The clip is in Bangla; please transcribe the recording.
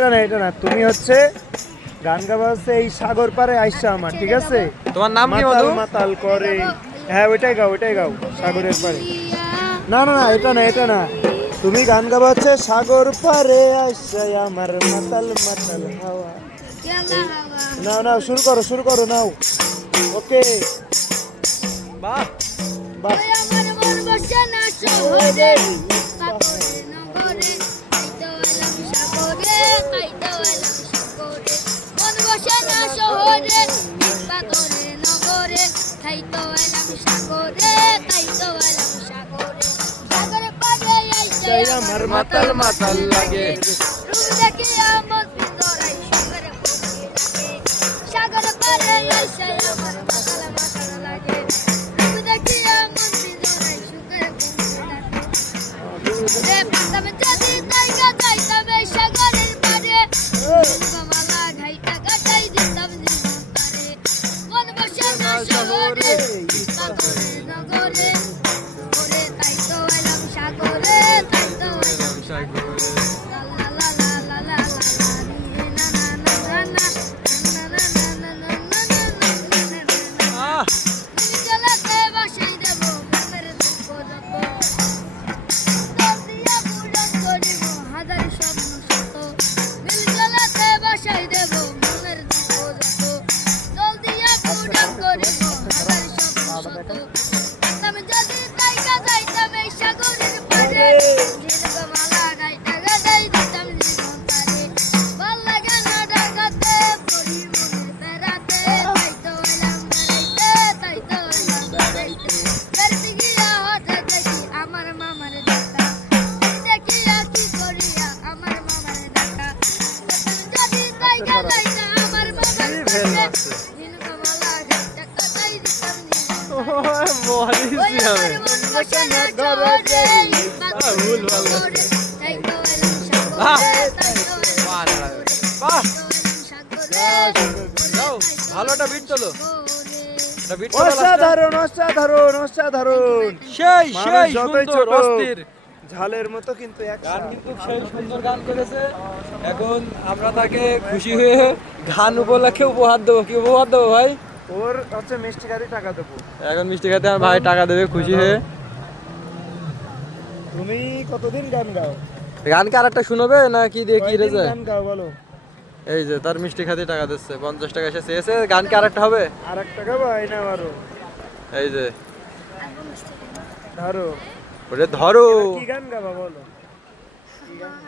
এটা না তুমি হচ্ছে গান গাবা হচ্ছে এই সাগর পারে আইসা আমার, ঠিক আছে? তোমার নাম কি মাতাল মধু? মাতাল করে, হ্যাঁ ওইটাই গাও সাগরের পারে। না না না এটা না তুমি গান গাবা হচ্ছে সাগর পারে আইসা আমার মাতাল মাতাল হাওয়া। নাও নাও শুরু করো নাও। ওকে বাহ বাহ। আমার মাতাল মাতাল লাগে। সাগর পারে এসে আমার মাতাল মাতাল লাগে। রূপ দেখিয়া মন বিজড়াই সুখের বন্ধু ডাকে। রে পাতাম যদি জায়গা যাইতাম এই সাগরের পারে, নীলকমলা ঘাইটা কাটাই দিতাম জীবন তারে। মন বসে না শহরে সাগরে নগরে, ওরে তাই তো এলাম সাগরে, তাই তো এলাম সাগরে। লা লা লা লা লা লা লা ভালো একটা বিট তোলো। অসাধারণ অসাধারণ অসাধারণ। সেই মানুষ সেই যতই সুন্দর ছোট, অস্থির ঝালের মতো কিন্তু গান, কিন্তু সেই সুন্দর গান করেছে। এখন আমরা তাকে খুশি হয়ে গান উপলক্ষে উপহার দেবো। কি উপহার দেবো ভাই? ওর হচ্ছে মিষ্টি খাতে টাকা দেবো। এখন মিষ্টি খেতে আমার ভাই টাকা দেবে খুশি হয়ে। তুমি কতদিন গান গাও? গানকে আর একটা শুনবে না কি দিয়ে কি রেজে? গান গাও বলো। এই যে তার মিষ্টি খাতে টাকা দিচ্ছে, 50 টাকা এসে চেয়েছে। গানকে আর একটা হবে? আর একটা গাবো না আরো? এই যে ধরো ওরে ধরো। কি গান গাবা বলো? কি গান?